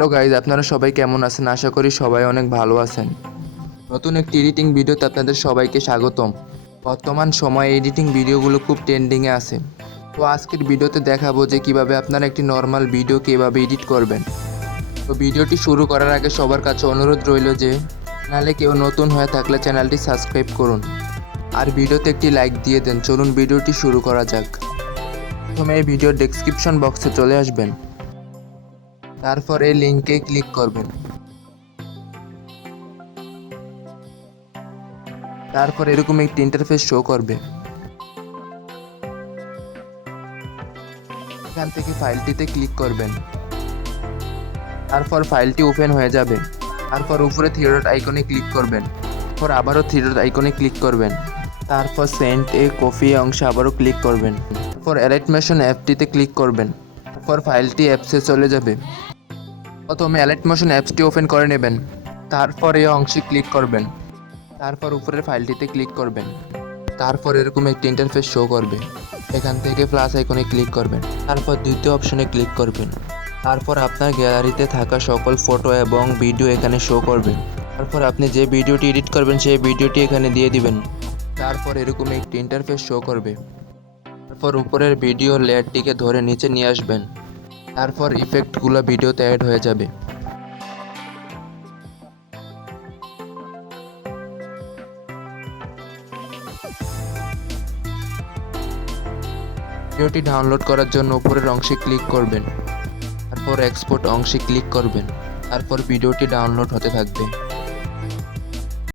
Hello guys, আপনারা সবাই কেমন আছেন? আশা করি সবাই অনেক ভালো আছেন। নতুন একটি এডিটিং ভিডিওতে আপনাদের সবাইকে স্বাগতম। বর্তমান সময়ে এডিটিং ভিডিওগুলো খুব ট্রেন্ডিংয়ে আছে। তো আজকের ভিডিওতে দেখাবো যে কিভাবে আপনারা একটি নর্মাল ভিডিও কীভাবে এডিট করবেন। তো ভিডিওটি শুরু করার আগে সবার কাছে অনুরোধ রইল যে চ্যানেলে কেউ নতুন হয়ে থাকলে চ্যানেলটি সাবস্ক্রাইব করুন আর ভিডিওতে একটি লাইক দিয়ে দেন। চলুন ভিডিওটি শুরু করা যাক। প্রথমে এই ভিডিওর ডেসক্রিপশন বক্সে চলে আসবেন, তারপর এই লিঙ্কে ক্লিক করবেন। তারপর এরকম একটি ইন্টারফেস শো করবে। এখান থেকে ফাইলটিতে ক্লিক করবেন, তারপর ফাইলটি ওপেন হয়ে যাবে। তারপর উপরে থ্রি ডট আইকনে ক্লিক করবেন, তারপর আবারও থ্রি ডট আইকনে ক্লিক করবেন, তারপর সেন্ড এ কপি অংশে আবারও ক্লিক করবেন, তারপর অ্যালাইট মোশন অ্যাপটিতে ক্লিক করবেন। তারপর ফাইলটি অ্যাপসে চলে যাবে। প্রথমে অ্যালাইট মোশন অ্যাপসটি ওপেন করে নেবেন, তারপর এই অংশে ক্লিক করবেন, তারপর উপরের ফাইলটিতে ক্লিক করবেন। তারপর এরকম একটি ইন্টারফেস শো করবে। এখান থেকে প্লাস আইকনে ক্লিক করবেন, তারপর দ্বিতীয় অপশনে ক্লিক করবেন। তারপর আপনার গ্যালারিতে থাকা সকল ফটো এবং ভিডিও এখানে শো করবে। তারপর আপনি যে ভিডিওটি এডিট করবেন সেই ভিডিওটি এখানে দিয়ে দিবেন। তারপর এরকম একটি ইন্টারফেস শো করবে। তারপর উপরের ভিডিও লেয়ারটিকে ধরে নিচে নিয়ে আসবেন। তারপর ইফেক্টগুলো ভিডিওতে অ্যাড হয়ে যাবে। ভিডিওটি ডাউনলোড করার জন্য উপরের অংশে ক্লিক করবেন, তারপর এক্সপোর্ট অংশে ক্লিক করবেন। তারপর ভিডিওটি ডাউনলোড হতে থাকবে।